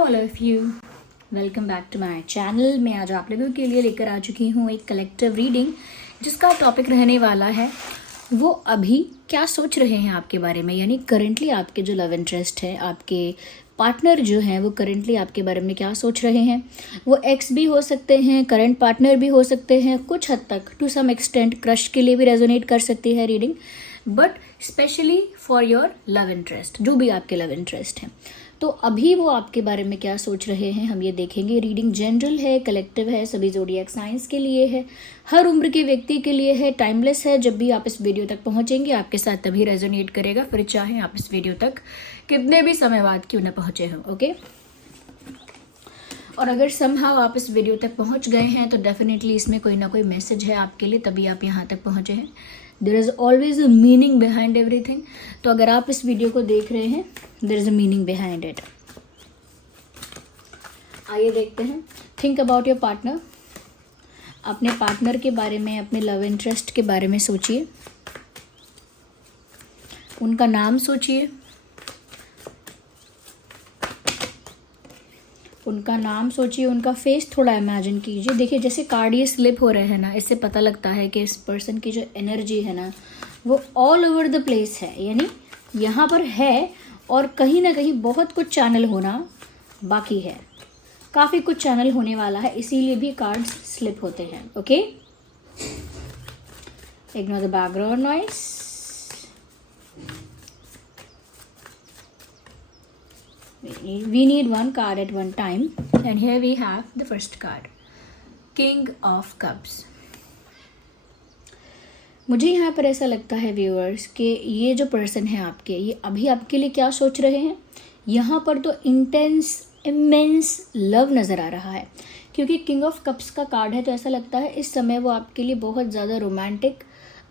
All of you, welcome back to my channel. मैं आज आप लोगों के लिए लेकर आ चुकी हूँ एक कलेक्टिव रीडिंग, जिसका टॉपिक रहने वाला है वो अभी क्या सोच रहे हैं आपके बारे में। यानी करंटली आपके जो लव इंटरेस्ट है, आपके पार्टनर जो हैं वो करंटली आपके बारे में क्या सोच रहे हैं। वो एक्स भी हो सकते हैं, करंट पार्टनर भी हो सकते हैं, कुछ हद तक टू सम एक्सटेंट क्रश के लिए भी रेजोनेट कर सकती है reading, but specially for your love interest, जो भी आपके लव इंटरेस्ट हैं। तो अभी वो आपके बारे में क्या सोच रहे हैं हम ये देखेंगे। रीडिंग जनरल है, कलेक्टिव है, सभी ज़ोडिएक साइंस के लिए है, हर उम्र के व्यक्ति के लिए है, टाइमलेस है। जब भी आप इस वीडियो तक पहुंचेंगे आपके साथ तभी रेजोनेट करेगा, फिर चाहे आप इस वीडियो तक कितने भी समय बाद क्यों न पहुंचे हो। ओके, और अगर समहाउ आप इस वीडियो तक पहुंच गए हैं तो डेफिनेटली इसमें कोई ना कोई मैसेज है आपके लिए, तभी आप यहाँ तक पहुंचे हैं। There is always a meaning behind everything. तो अगर आप इस वीडियो को देख रहे हैं, there is a meaning behind it. आइए देखते हैं। Think about your partner. अपने पार्टनर के बारे में, अपने लव इंटरेस्ट के बारे में सोचिए, उनका नाम सोचिए, उनका नाम सोचिए, उनका फेस थोड़ा इमेजिन कीजिए। देखिए जैसे कार्ड ये स्लिप हो रहे हैं ना, इससे पता लगता है कि इस पर्सन की जो एनर्जी है ना वो ऑल ओवर द प्लेस है, यानी यहाँ पर है और कहीं ना कहीं बहुत कुछ चैनल होना बाकी है, काफ़ी कुछ चैनल होने वाला है, इसीलिए भी कार्ड्स स्लिप होते हैं। Okay, ignore the background noise. We need one card at one time, and here we have the first card, King of Cups. मुझे यहाँ पर ऐसा लगता है व्यूअर्स कि ये जो पर्सन है आपके, ये अभी आपके लिए क्या सोच रहे हैं। यहाँ पर तो इंटेंस इमेंस लव नज़र आ रहा है, क्योंकि किंग ऑफ कप्स का कार्ड है, तो ऐसा लगता है इस समय वो आपके लिए बहुत ज़्यादा रोमांटिक,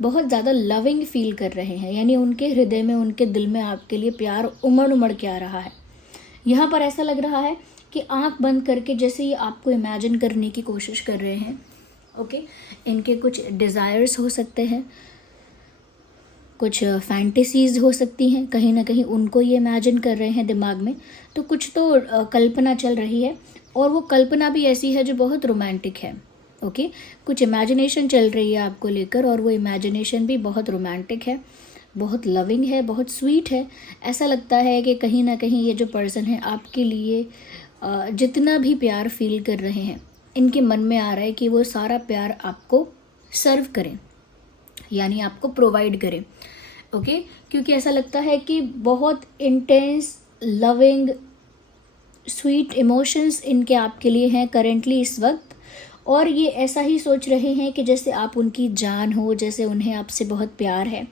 बहुत ज़्यादा लविंग फील कर रहे हैं। यानी उनके हृदय में, उनके दिल में आपके लिए प्यार उमड़ उमड़ के आ रहा है। यहाँ पर ऐसा लग रहा है कि आंख बंद करके जैसे ये आपको इमेजिन करने की कोशिश कर रहे हैं। ओके, इनके कुछ डिज़ायर्स हो सकते हैं, कुछ फैंटेसीज हो सकती हैं, कहीं ना कहीं उनको ये इमेजिन कर रहे हैं दिमाग में। तो कुछ तो कल्पना चल रही है, और वो कल्पना भी ऐसी है जो बहुत रोमांटिक है। ओके, कुछ इमेजिनेशन चल रही है आपको लेकर, और वो इमेजिनेशन भी बहुत रोमांटिक है, बहुत लविंग है, बहुत स्वीट है। ऐसा लगता है कि कहीं ना कहीं ये जो पर्सन है आपके लिए जितना भी प्यार फील कर रहे हैं, इनके मन में आ रहा है कि वो सारा प्यार आपको सर्व करें, यानी आपको प्रोवाइड करें। ओके, क्योंकि ऐसा लगता है कि बहुत इंटेंस लविंग स्वीट इमोशंस इनके आपके लिए हैं करेंटली इस वक्त, और ये ऐसा ही सोच रहे हैं कि जैसे आप उनकी जान हो, जैसे उन्हें आपसे बहुत प्यार है।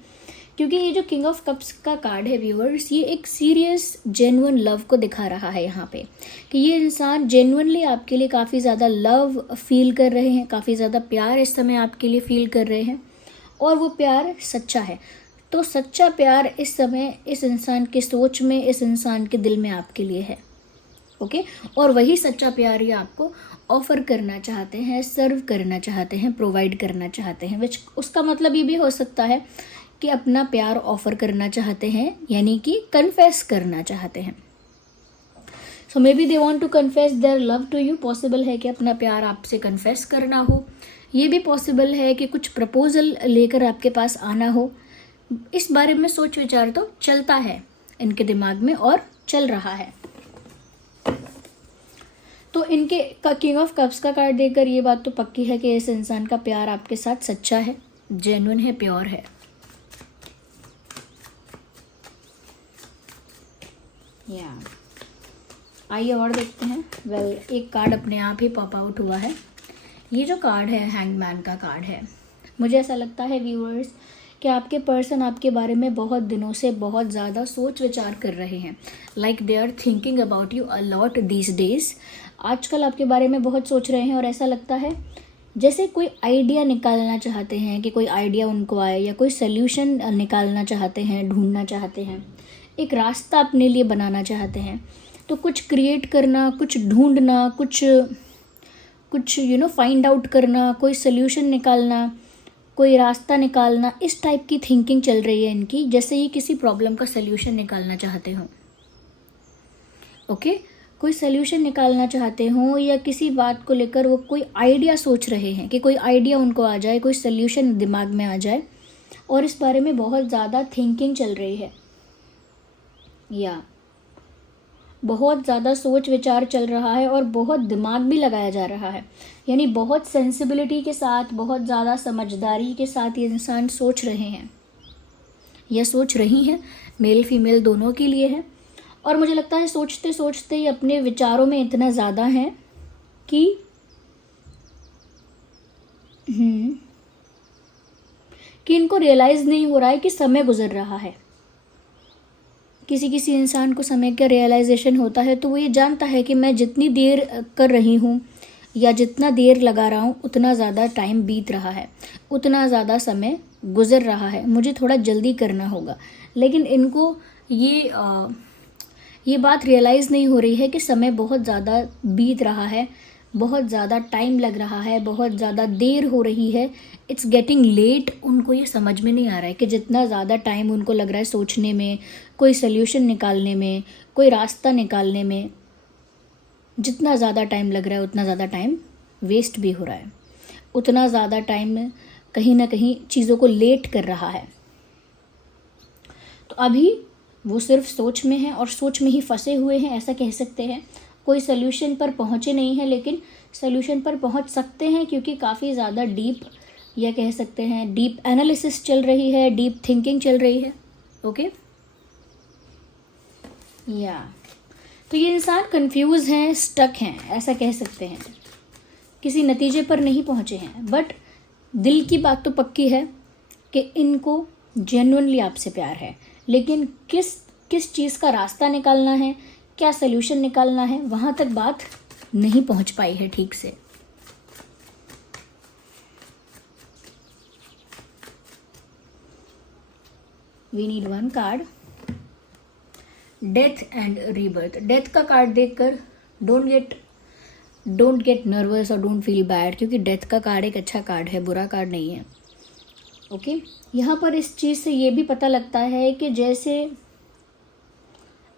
क्योंकि ये जो किंग ऑफ कप्स का कार्ड है व्यूअर्स, ये एक सीरियस जेन्युइन लव को दिखा रहा है यहाँ पे, कि ये इंसान जेन्युइनली आपके लिए काफ़ी ज़्यादा लव फील कर रहे हैं, काफ़ी ज़्यादा प्यार इस समय आपके लिए फील कर रहे हैं, और वो प्यार सच्चा है। तो सच्चा प्यार इस समय इस इंसान की सोच में, इस इंसान के दिल में आपके लिए है। ओके, और वही सच्चा प्यार ये आपको ऑफर करना चाहते हैं, सर्व करना चाहते हैं, प्रोवाइड करना चाहते हैं। विच उसका मतलब ये भी हो सकता है कि अपना प्यार ऑफर करना चाहते हैं, यानी कि कन्फेस करना चाहते हैं। So maybe they want to confess their love to you. Possible है कि अपना प्यार आपसे कन्फेस करना हो, ये भी पॉसिबल है कि कुछ प्रपोजल लेकर आपके पास आना हो। इस बारे में सोच विचार तो चलता है इनके दिमाग में और चल रहा है। तो इनके किंग ऑफ कप्स का कार्ड देखकर ये बात तो पक्की है कि इस इंसान का प्यार आपके साथ सच्चा है, जेन्युइन है, प्योर है। या आइए और देखते हैं। वेल, एक कार्ड अपने आप ही पॉप आउट हुआ है। ये जो कार्ड है हैंगमैन का कार्ड है। मुझे ऐसा लगता है व्यूअर्स कि आपके पर्सन आपके बारे में बहुत दिनों से बहुत ज़्यादा सोच विचार कर रहे हैं। Like they are thinking about you a lot these days. आजकल आपके बारे में बहुत सोच रहे हैं, और ऐसा लगता है जैसे कोई आइडिया निकालना चाहते हैं, कि कोई आइडिया उनको आए, या कोई सोल्यूशन निकालना चाहते हैं, ढूंढना चाहते हैं, एक रास्ता अपने लिए बनाना चाहते हैं। तो कुछ क्रिएट करना, कुछ ढूंढना, कुछ फाइंड आउट करना, कोई सोल्यूशन निकालना, कोई रास्ता निकालना, इस टाइप की थिंकिंग चल रही है इनकी, जैसे ये किसी प्रॉब्लम का सोल्यूशन निकालना चाहते हो। ओके, कोई सल्यूशन निकालना चाहते हों या किसी बात को लेकर वो कोई आइडिया सोच रहे हैं कि कोई आइडिया उनको आ जाए, कोई सल्यूशन दिमाग में आ जाए और इस बारे में बहुत ज़्यादा थिंकिंग चल रही है या बहुत ज़्यादा सोच विचार चल रहा है और बहुत दिमाग भी लगाया जा रहा है। यानी बहुत सेंसिबिलिटी के साथ, बहुत ज़्यादा समझदारी के साथ ये इंसान सोच रहे हैं या सोच रही हैं। मेल फीमेल दोनों के लिए है। और मुझे लगता है सोचते सोचते ही अपने विचारों में इतना ज़्यादा है कि इनको रियलाइज़ नहीं हो रहा है कि समय गुजर रहा है। किसी किसी इंसान को समय का रियलाइजेशन होता है तो वो ये जानता है कि मैं जितनी देर कर रही हूँ या जितना देर लगा रहा हूँ उतना ज़्यादा टाइम बीत रहा है, उतना ज़्यादा समय गुजर रहा है, मुझे थोड़ा जल्दी करना होगा। लेकिन इनको ये बात रियलाइज़ नहीं हो रही है कि समय बहुत ज़्यादा बीत रहा है, बहुत ज़्यादा टाइम लग रहा है, बहुत ज़्यादा देर हो रही है, इट्स गेटिंग लेट। उनको ये समझ में नहीं आ रहा है कि जितना ज़्यादा टाइम उनको लग रहा है सोचने में, कोई सल्यूशन निकालने में, कोई रास्ता निकालने में, जितना ज़्यादा टाइम लग रहा है उतना ज़्यादा टाइम वेस्ट भी हो रहा है, उतना ज़्यादा टाइम कहीं ना कहीं चीज़ों को लेट कर रहा है। तो अभी वो सिर्फ सोच में है और सोच में ही फंसे हुए हैं, ऐसा कह सकते हैं। कोई सल्यूशन पर पहुँचे नहीं हैं, लेकिन सल्यूशन पर पहुँच सकते हैं क्योंकि काफ़ी ज़्यादा डीप, या कह सकते हैं डीप एनालिसिस चल रही है, डीप थिंकिंग चल रही है। ओके या तो ये इंसान कंफ्यूज हैं, स्टक हैं, ऐसा कह सकते हैं, किसी नतीजे पर नहीं पहुँचे हैं। बट दिल की बात तो पक्की है कि इनको जेन्युइनली आपसे प्यार है, लेकिन किस चीज़ का रास्ता निकालना है, क्या सल्यूशन निकालना है, वहाँ तक बात नहीं पहुँच पाई है ठीक से। We need one card, death and rebirth. Death का कार्ड देखकर डोंट गेट नर्वस और डोंट फील बैड, क्योंकि डेथ का कार्ड एक अच्छा कार्ड है, बुरा कार्ड नहीं है। ओके यहाँ पर इस चीज़ से ये भी पता लगता है कि जैसे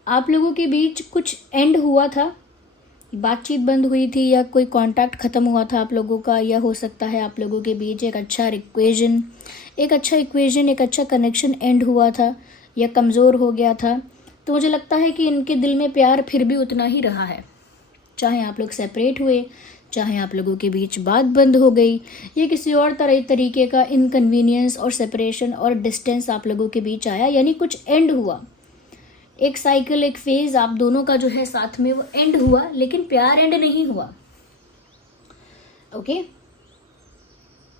आप लोगों के बीच कुछ एंड हुआ था, बातचीत बंद हुई थी या कोई कांटेक्ट ख़त्म हुआ था आप लोगों का, या हो सकता है आप लोगों के बीच एक अच्छा इक्वेशन, एक अच्छा कनेक्शन एंड हुआ था या कमज़ोर हो गया था। तो मुझे लगता है कि इनके दिल में प्यार फिर भी उतना ही रहा है, चाहे आप लोग सेपरेट हुए, चाहे आप लोगों के बीच बात बंद हो गई, या किसी और तरीके का इनकन्वीनियंस और सेपरेशन और डिस्टेंस आप लोगों के बीच आया, यानी कुछ एंड हुआ, एक साइकिल, एक फेज आप दोनों का जो है साथ में वो एंड हुआ, लेकिन प्यार एंड नहीं हुआ। ओके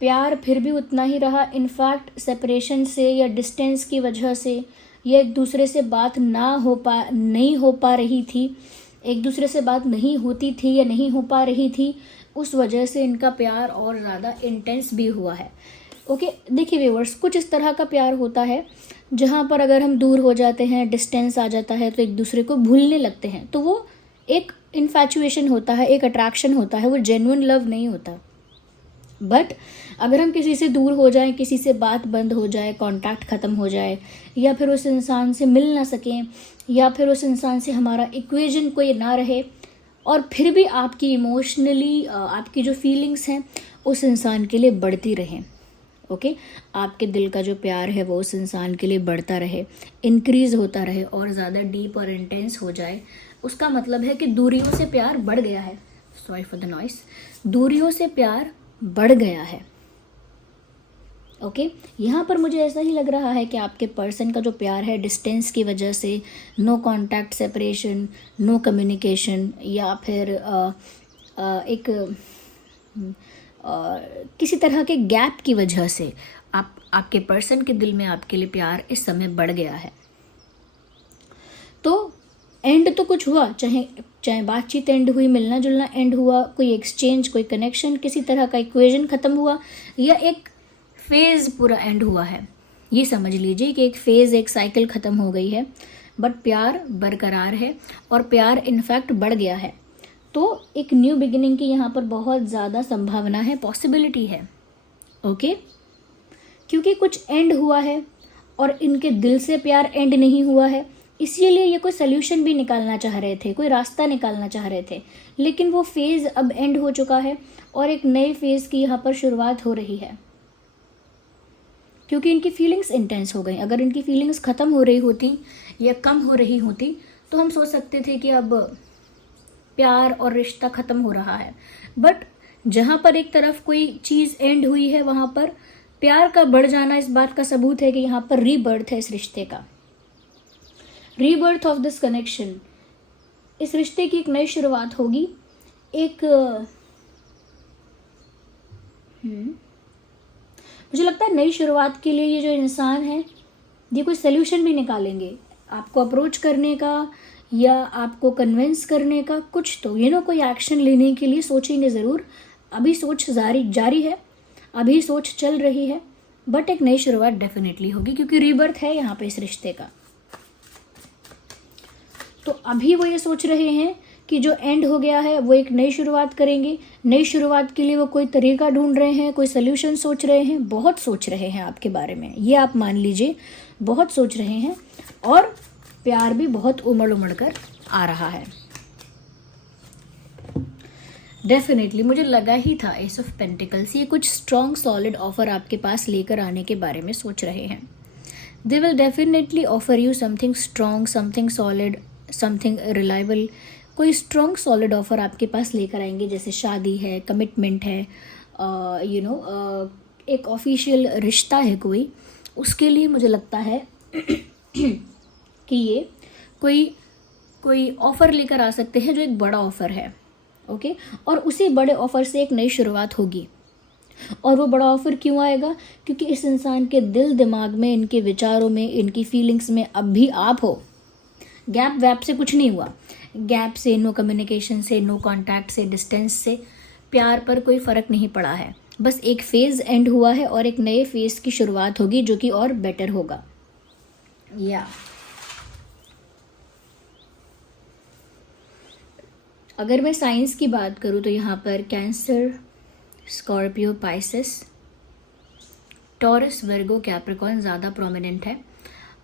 प्यार फिर भी उतना ही रहा। इनफैक्ट सेपरेशन से या डिस्टेंस की वजह से या एक दूसरे से बात नहीं हो पा रही थी, एक दूसरे से बात नहीं होती थी या नहीं हो पा रही थी, उस वजह से इनका प्यार और ज़्यादा इंटेंस भी हुआ है। ओके देखिए व्यूअर्स, कुछ इस तरह का प्यार होता है जहाँ पर अगर हम दूर हो जाते हैं, डिस्टेंस आ जाता है, तो एक दूसरे को भूलने लगते हैं, तो वो एक इन्फैचुएशन होता है, एक अट्रैक्शन होता है, वो जेन्युइन लव नहीं होता। बट अगर हम किसी से दूर हो जाएं, किसी से बात बंद हो जाए, कांटेक्ट ख़त्म हो जाए, या फिर उस इंसान से मिल ना सकें, या फिर उस इंसान से हमारा इक्वेशन कोई ना रहे, और फिर भी आपकी इमोशनली आपकी जो फीलिंग्स हैं उस इंसान के लिए बढ़ती रहें। ओके आपके दिल का जो प्यार है वो उस इंसान के लिए बढ़ता रहे, इंक्रीज़ होता रहे और ज़्यादा डीप और इंटेंस हो जाए, उसका मतलब है कि दूरियों से प्यार बढ़ गया है। सॉरी फॉर द नॉइस, दूरियों से प्यार बढ़ गया है। ओके यहाँ पर मुझे ऐसा ही लग रहा है कि आपके पर्सन का जो प्यार है डिस्टेंस की वजह से, no contact, separation, no communication, या फिर किसी तरह के गैप की वजह से आपके पर्सन के दिल में आपके लिए प्यार इस समय बढ़ गया है। तो एंड तो कुछ हुआ, चाहे बातचीत एंड हुई, मिलना जुलना एंड हुआ, कोई एक्सचेंज, कोई कनेक्शन, किसी तरह का इक्वेशन ख़त्म हुआ, या एक फेज़ पूरा एंड हुआ है। ये समझ लीजिए कि एक फेज़, एक साइकिल ख़त्म हो गई है, बट प्यार बरकरार है और प्यार इनफैक्ट बढ़ गया है। तो एक न्यू बिगिनिंग की यहाँ पर बहुत ज़्यादा संभावना है, पॉसिबिलिटी है। ओके क्योंकि कुछ एंड हुआ है और इनके दिल से प्यार एंड नहीं हुआ है, इसीलिए ये कोई सल्यूशन भी निकालना चाह रहे थे, कोई रास्ता निकालना चाह रहे थे, लेकिन वो फेज़ अब एंड हो चुका है और एक नए फेज़ की यहाँ पर शुरुआत हो रही है, क्योंकि इनकी फीलिंग्स इंटेंस हो गई। अगर इनकी फीलिंग्स ख़त्म हो रही होती या कम हो रही होती तो हम सोच सकते थे कि अब प्यार और रिश्ता ख़त्म हो रहा है, बट जहाँ पर एक तरफ कोई चीज़ एंड हुई है वहाँ पर प्यार का बढ़ जाना इस बात का सबूत है कि यहाँ पर रीबर्थ है इस रिश्ते का, रीबर्थ ऑफ दिस कनेक्शन। इस रिश्ते की एक नई शुरुआत होगी। एक मुझे लगता है नई शुरुआत के लिए ये जो इंसान है ये कोई सोल्यूशन भी निकालेंगे, आपको अप्रोच करने का या आपको कन्विंस करने का, कुछ तो कोई एक्शन लेने के लिए सोचेंगे ज़रूर। अभी सोच जारी है, अभी सोच चल रही है, बट एक नई शुरुआत डेफिनेटली होगी क्योंकि रीबर्थ है यहाँ पे इस रिश्ते का। तो अभी वो ये सोच रहे हैं कि जो एंड हो गया है वो एक नई शुरुआत करेंगे। नई शुरुआत के लिए वो कोई तरीका ढूंढ रहे हैं, कोई सल्यूशन सोच रहे हैं, बहुत सोच रहे हैं आपके बारे में, ये आप मान लीजिए, बहुत सोच रहे हैं। और प्यार भी बहुत उमड़ कर आ रहा है। डेफिनेटली मुझे लगा ही था एस ऑफ पेंटिकल्स ये कुछ स्ट्रॉन्ग सॉलिड ऑफर आपके पास लेकर आने के बारे में सोच रहे हैं। They will definitely offer you something strong, something solid, something reliable. कोई स्ट्रॉन्ग सॉलिड ऑफर आपके पास लेकर आएंगे, जैसे शादी है, कमिटमेंट है, एक ऑफिशियल रिश्ता है कोई, उसके लिए मुझे लगता है कि ये कोई ऑफ़र लेकर आ सकते हैं जो एक बड़ा ऑफ़र है। ओके, और उसी बड़े ऑफ़र से एक नई शुरुआत होगी। और वो बड़ा ऑफ़र क्यों आएगा? क्योंकि इस इंसान के दिल दिमाग में, इनके विचारों में, इनकी फीलिंग्स में अब भी आप हो। गैप वैप से कुछ नहीं हुआ, गैप से, नो कम्युनिकेशन से, नो कॉन्टैक्ट से, डिस्टेंस से प्यार पर कोई फ़र्क नहीं पड़ा है। बस एक फ़ेज़ एंड हुआ है और एक नए फ़ेज़ की शुरुआत होगी जो कि और बेटर होगा। या अगर मैं साइंस की बात करूँ तो यहाँ पर कैंसर, स्कॉर्पियो, पाइसेस, टॉरस, वर्गो, कैप्रिकॉर्न ज़्यादा प्रोमिनेंट है।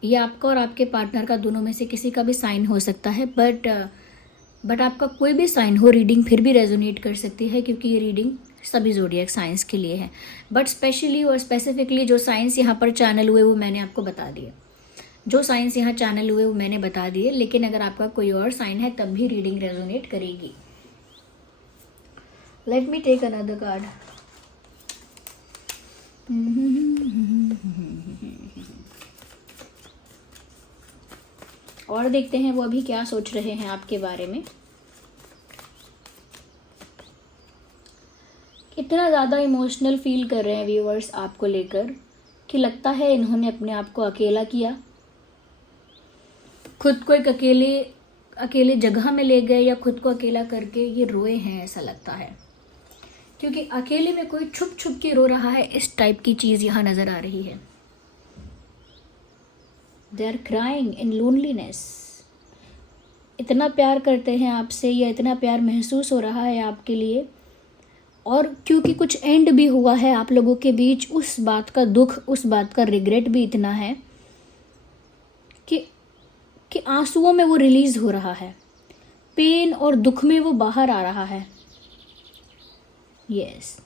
ये आपका और आपके पार्टनर का, दोनों में से किसी का भी साइन हो सकता है, बट आपका कोई भी साइन हो, रीडिंग फिर भी रेजोनेट कर सकती है क्योंकि ये रीडिंग सभी ज़ोडिएक साइंस के लिए है। बट स्पेशली और स्पेसिफिकली जो साइंस यहाँ पर चैनल हुए वो मैंने आपको बता दिए, जो साइंस यहाँ चैनल हुए वो मैंने बता दिए, लेकिन अगर आपका कोई और साइन है तब भी रीडिंग रेजोनेट करेगी। Let me take another card. और देखते हैं वो अभी क्या सोच रहे हैं आपके बारे में। इतना ज़्यादा इमोशनल फील कर रहे हैं व्यूअर्स आपको लेकर कि लगता है इन्होंने अपने आप को अकेला किया, खुद को एक अकेले जगह में ले गए या खुद को अकेला करके ये रोए हैं, ऐसा लगता है। क्योंकि अकेले में कोई छुप छुप के रो रहा है, इस टाइप की चीज़ यहाँ नज़र आ रही है। They are crying in loneliness. इतना प्यार करते हैं आपसे या इतना प्यार महसूस हो रहा है आपके लिए, और क्योंकि कुछ एंड भी हुआ है आप लोगों के बीच, उस बात का दुख, उस बात का रिग्रेट भी इतना है कि आंसुओं में वो रिलीज़ हो रहा है, पेन और दुख में वो बाहर आ रहा है। यस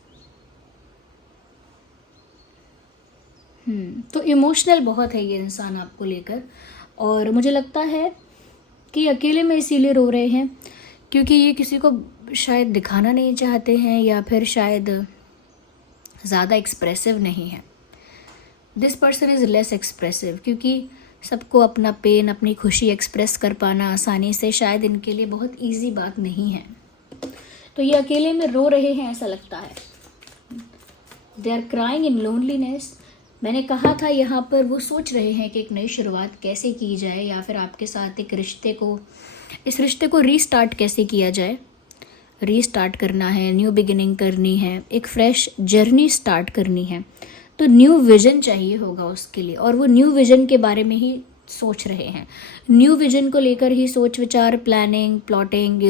तो इमोशनल बहुत है ये इंसान आपको लेकर, और मुझे लगता है कि अकेले में इसीलिए रो रहे हैं क्योंकि ये किसी को शायद दिखाना नहीं चाहते हैं या फिर शायद ज़्यादा एक्सप्रेसिव नहीं है। This person is less expressive, क्योंकि सबको अपना पेन, अपनी खुशी एक्सप्रेस कर पाना आसानी से शायद इनके लिए बहुत इजी बात नहीं है। तो ये अकेले में रो रहे हैं, ऐसा लगता है। They are crying in loneliness. मैंने कहा था यहाँ पर वो सोच रहे हैं कि एक नई शुरुआत कैसे की जाए, या फिर आपके साथ इस रिश्ते को रीस्टार्ट कैसे किया जाए। रीस्टार्ट करना है, न्यू बिगिनिंग करनी है, एक फ्रेश जर्नी स्टार्ट करनी है, तो न्यू विज़न चाहिए होगा उसके लिए, और वो न्यू विज़न के बारे में ही सोच रहे हैं। न्यू विज़न को लेकर ही सोच विचार, प्लानिंग, प्लॉटिंग,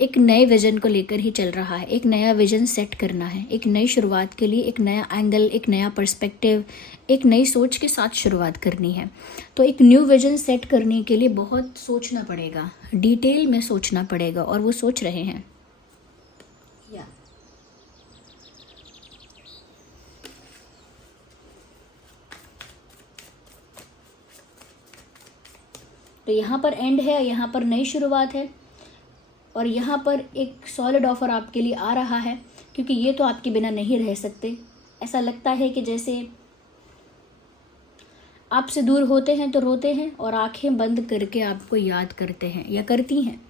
एक नए विजन को लेकर ही चल रहा है। एक नया विजन सेट करना है, एक नई शुरुआत के लिए एक नया एंगल, एक नया पर्सपेक्टिव, एक नई सोच के साथ शुरुआत करनी है। तो एक न्यू विजन सेट करने के लिए बहुत सोचना पड़ेगा, डिटेल में सोचना पड़ेगा, और वो सोच रहे हैं। या तो यहाँ पर एंड है, यहाँ पर नई शुरुआत है, और यहाँ पर एक सॉलिड ऑफर आपके लिए आ रहा है, क्योंकि ये तो आपके बिना नहीं रह सकते। ऐसा लगता है कि जैसे आपसे दूर होते हैं तो रोते हैं, और आंखें बंद करके आपको याद करते हैं या करती हैं,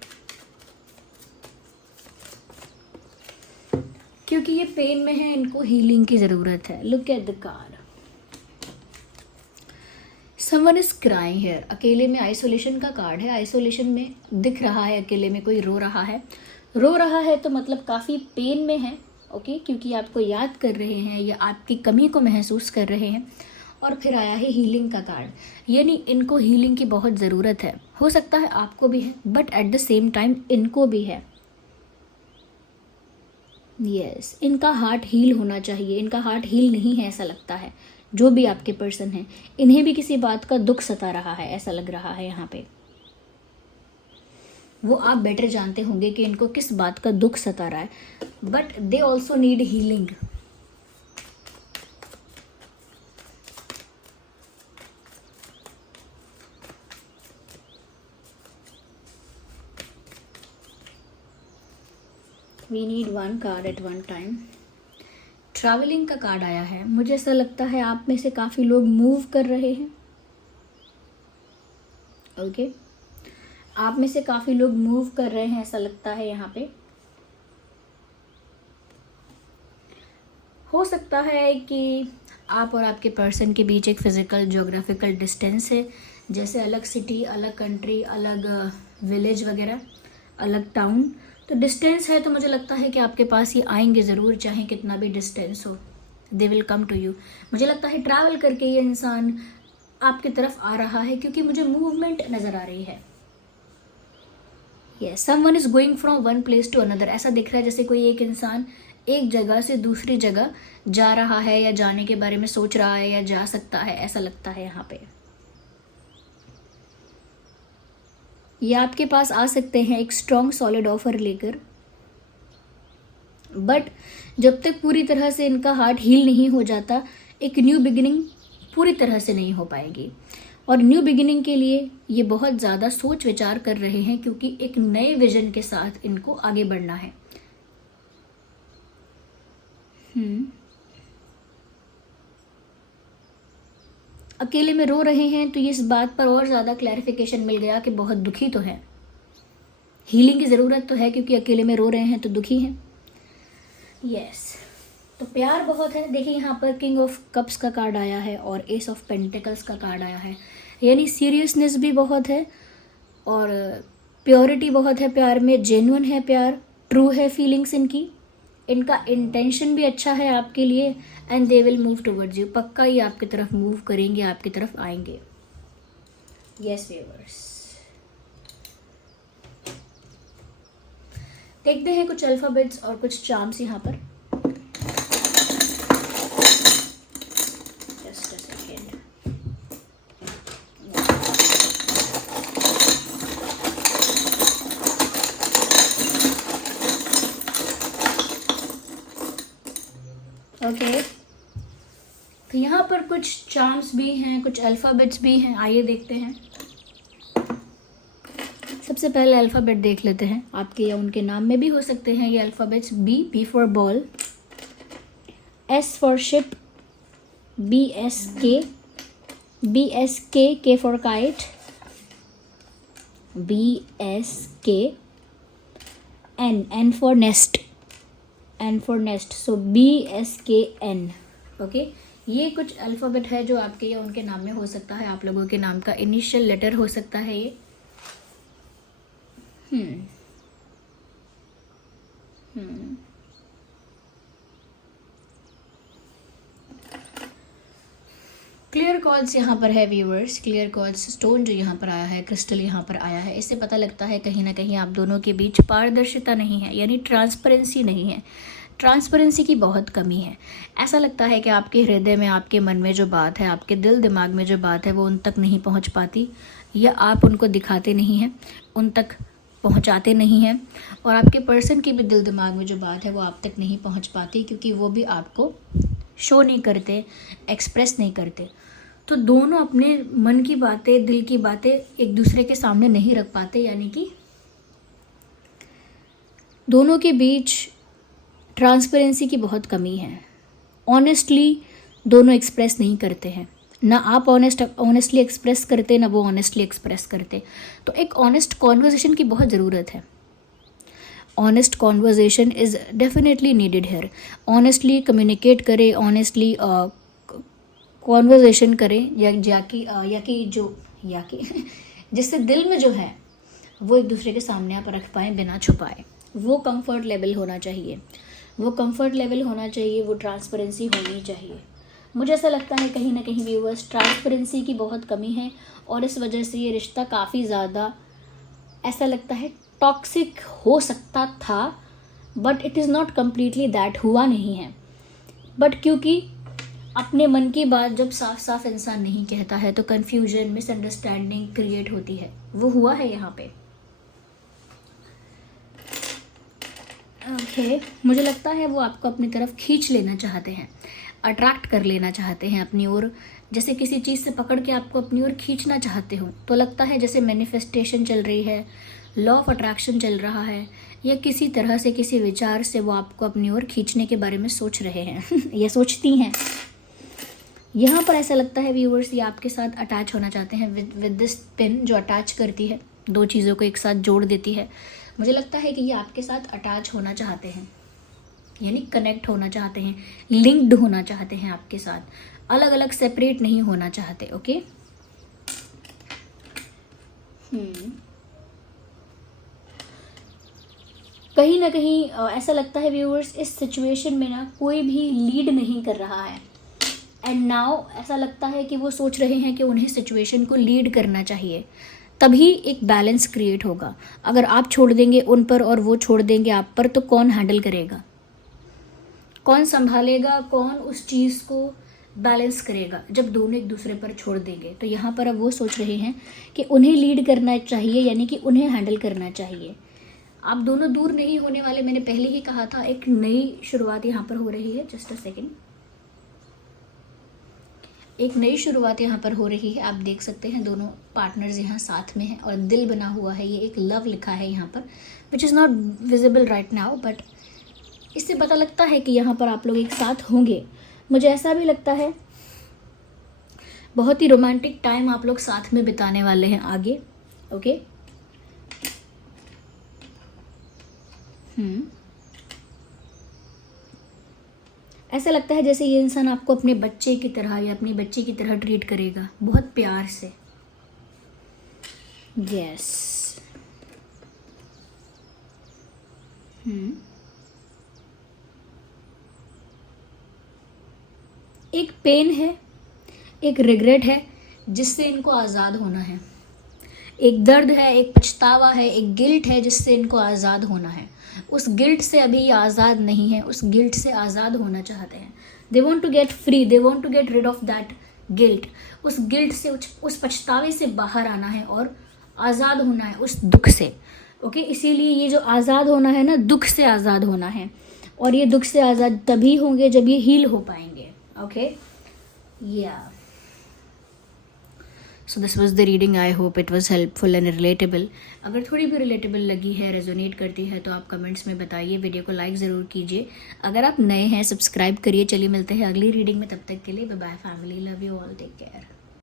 क्योंकि ये पेन में है, इनको हीलिंग की ज़रूरत है। Look at the card, someone is crying here. अकेले में आइसोलेशन का कार्ड है। आइसोलेशन में दिख रहा है अकेले में कोई रो रहा है। रो रहा है तो मतलब काफ़ी पेन में है, ओके, क्योंकि आपको याद कर रहे हैं या आपकी कमी को महसूस कर रहे हैं। और फिर आया है हीलिंग का कार्ड, यानी इनको हीलिंग की बहुत ज़रूरत है। हो सकता है आपको भी है, but at the same time इनको भी है। यस, इनका हार्ट हील होना चाहिए। इनका हार्ट हील नहीं है ऐसा लगता है। जो भी आपके पर्सन हैं, इन्हें भी किसी बात का दुख सता रहा है, ऐसा लग रहा है यहाँ पे। वो आप बेटर जानते होंगे कि इनको किस बात का दुख सता रहा है, but they also need healing. We need one card at one time. Travelling का कार्ड आया है। मुझे ऐसा लगता है आप में से काफ़ी लोग मूव कर रहे हैं, ओके आप में से काफ़ी लोग मूव कर रहे हैं ऐसा लगता है यहाँ पे। हो सकता है कि आप और आपके पर्सन के बीच एक फिज़िकल ज्योग्राफिकल डिस्टेंस है, जैसे अलग सिटी, अलग कंट्री, अलग विलेज वगैरह, अलग टाउन। तो डिस्टेंस है, तो मुझे लगता है कि आपके पास ये आएंगे ज़रूर, चाहे कितना भी डिस्टेंस हो। They will come to you. मुझे लगता है ट्रैवल करके ये इंसान आपकी तरफ आ रहा है, क्योंकि मुझे मूवमेंट नज़र आ रही है। Yes, someone is going from one place to another. ऐसा दिख रहा है जैसे कोई एक इंसान एक जगह से दूसरी जगह जा रहा है, या जाने के बारे में सोच रहा है, या जा सकता है, ऐसा लगता है यहाँ पे। ये आपके पास आ सकते हैं एक स्ट्रॉन्ग सॉलिड ऑफर लेकर, बट जब तक पूरी तरह से इनका हार्ट हील नहीं हो जाता, एक न्यू बिगिनिंग पूरी तरह से नहीं हो पाएगी। और न्यू बिगिनिंग के लिए ये बहुत ज़्यादा सोच विचार कर रहे हैं, क्योंकि एक नए विजन के साथ इनको आगे बढ़ना है। अकेले में रो रहे हैं, तो ये इस बात पर और ज़्यादा क्लैरिफिकेशन मिल गया कि बहुत दुखी तो है। हीलिंग की ज़रूरत तो है, क्योंकि अकेले में रो रहे हैं तो दुखी हैं। यस, तो प्यार बहुत है। देखिए यहाँ पर किंग ऑफ कप्स का कार्ड आया है और एस ऑफ पेंटिकल्स का कार्ड आया है, यानी सीरियसनेस भी बहुत है और प्योरिटी बहुत है प्यार में। जेन्युइन है प्यार, ट्रू है फीलिंग्स इनका इंटेंशन भी अच्छा है आपके लिए, and they will move towards you. पक्का ही आपकी तरफ मूव करेंगे, आपकी तरफ आएंगे। यस व्यूअर्स, देखते हैं कुछ अल्फाबेट्स और कुछ चार्म्स यहाँ पर। Just a second. ओके, तो यहाँ पर कुछ चार्म्स भी हैं, कुछ अल्फ़ाबेट्स भी हैं। आइए देखते हैं। सबसे पहले अल्फ़ाबेट देख लेते हैं। आपके या उनके नाम में भी हो सकते हैं ये alphabets. B for ball, S for ship, B S K for kite, BSK, N for nest, so BSKN। Okay, ये कुछ अल्फ़ाबेट है जो आपके या उनके नाम में हो सकता है। आप लोगों के नाम का इनिशियल लेटर हो सकता है ये। क्लियर कॉर्ड्स यहाँ पर है व्यूअर्स, क्लियर कॉर्ड्स स्टोन जो यहाँ पर आया है, क्रिस्टल यहाँ पर आया है, इससे पता लगता है कहीं ना कहीं आप दोनों के बीच पारदर्शिता नहीं है, यानी ट्रांसपेरेंसी नहीं है, ट्रांसपेरेंसी की बहुत कमी है। ऐसा लगता है कि आपके हृदय में, आपके मन में जो बात है, आपके दिल दिमाग में जो बात है वो उन तक नहीं पहुँच पाती, या आप उनको दिखाते नहीं हैं, उन तक पहुँचाते नहीं हैं, और आपके पर्सन की भी दिल दिमाग में जो बात है वो आप तक नहीं पहुँच पाती, क्योंकि वो भी आपको शो नहीं करते, एक्सप्रेस नहीं करते। तो दोनों अपने मन की बातें, दिल की बातें एक दूसरे के सामने नहीं रख पाते, यानी कि दोनों के बीच ट्रांसपेरेंसी की बहुत कमी है। ऑनेस्टली दोनों एक्सप्रेस नहीं करते हैं, ना आप ऑनेस्टली एक्सप्रेस करते, ना वो ऑनेस्टली एक्सप्रेस करते। तो एक ऑनेस्ट कॉन्वर्जेशन की बहुत ज़रूरत है। Honest conversation is definitely needed here. Honestly communicate करें, ऑनेस्टली कॉन्वर्जेशन करें, या कि जिससे दिल में जो है वो एक दूसरे के सामने आप रख पाएँ बिना छुपाए। वो कंफर्ट लेवल होना चाहिए, वो कंफर्ट लेवल होना चाहिए, वो ट्रांसपेरेंसी होनी चाहिए। मुझे ऐसा लगता है कहीं ना कहीं व्यूअर्स ट्रांसपेरेंसी की बहुत कमी है, और इस वजह से ये रिश्ता काफ़ी ज़्यादा ऐसा लगता है टॉक्सिक हो सकता था, but it is not completely that, हुआ नहीं है। बट क्योंकि अपने मन की बात जब साफ साफ इंसान नहीं कहता है तो कन्फ्यूजन, मिसअंडरस्टैंडिंग क्रिएट होती है। वो हुआ है यहाँ पे। ओके, मुझे लगता है वो आपको अपनी तरफ खींच लेना चाहते हैं, अट्रैक्ट कर लेना चाहते हैं अपनी ओर, जैसे किसी चीज़ से पकड़ के आपको अपनी ओर खींचना चाहते हो। तो लगता है जैसे मैनिफेस्टेशन चल रही है, लॉ ऑफ अट्रैक्शन चल रहा है, या किसी तरह से, किसी विचार से वो आपको अपनी ओर खींचने के बारे में सोच रहे हैं या सोचती हैं। यहाँ पर ऐसा लगता है व्यूअर्स, ये आपके साथ अटैच होना चाहते हैं विद दिस पिन जो अटैच करती है, दो चीज़ों को एक साथ जोड़ देती है। मुझे लगता है कि ये आपके साथ अटैच होना चाहते हैं, यानी कनेक्ट होना चाहते हैं, लिंक्ड होना चाहते हैं आपके साथ, अलग अलग सेपरेट नहीं होना चाहते। ओके, कहीं ना कहीं ऐसा लगता है व्यूअर्स, इस सिचुएशन में ना कोई भी लीड नहीं कर रहा है, एंड नाउ ऐसा लगता है कि वो सोच रहे हैं कि उन्हें सिचुएशन को लीड करना चाहिए, तभी एक बैलेंस क्रिएट होगा। अगर आप छोड़ देंगे उन पर और वो छोड़ देंगे आप पर, तो कौन हैंडल करेगा, कौन संभालेगा, कौन उस चीज़ को बैलेंस करेगा जब दोनों एक दूसरे पर छोड़ देंगे। तो यहाँ पर अब वो सोच रहे हैं कि उन्हें लीड करना चाहिए, यानी कि उन्हें हैंडल करना चाहिए। आप दोनों दूर नहीं होने वाले, मैंने पहले ही कहा था, एक नई शुरुआत यहाँ पर हो रही है। जस्ट अ सेकेंड, एक नई शुरुआत यहाँ पर हो रही है। आप देख सकते हैं दोनों पार्टनर्स यहाँ साथ में हैं और दिल बना हुआ है, ये एक लव लिखा है यहाँ पर, which is not visible right now, but इससे पता लगता है कि यहाँ पर आप लोग एक साथ होंगे। मुझे ऐसा भी लगता है बहुत ही रोमांटिक टाइम आप लोग साथ में बिताने वाले हैं आगे। ओके, ऐसा लगता है जैसे ये इंसान आपको अपने बच्चे की तरह या अपनी बच्ची की तरह ट्रीट करेगा, बहुत प्यार से। यस, एक पेन है, एक रिग्रेट है जिससे इनको आज़ाद होना है, एक दर्द है, एक पछतावा है, एक गिल्ट है जिससे इनको आज़ाद होना है। उस गिल्ट से अभी ये आज़ाद नहीं है, उस गिल्ट से आज़ाद होना चाहते हैं। They want to get free, they want to get rid of that guilt. उस गिल्ट से, उस पछतावे से बाहर आना है और आज़ाद होना है उस दुख से। ओके, इसीलिए ये जो आज़ाद होना है ना, दुख से आज़ाद होना है, और ये दुख से आज़ाद तभी होंगे जब ये हील हो पाएंगे। ओके, या so this was the reading. I hope it was helpful and relatable. अगर थोड़ी भी रिलेटेबल लगी है, रेजोनेट करती है, तो आप कमेंट्स में बताइए। वीडियो को लाइक ज़रूर कीजिए। अगर आप नए हैं, सब्सक्राइब करिए। चलिए मिलते हैं अगली रीडिंग में, तब तक के लिए bye bye family, love you all, take care.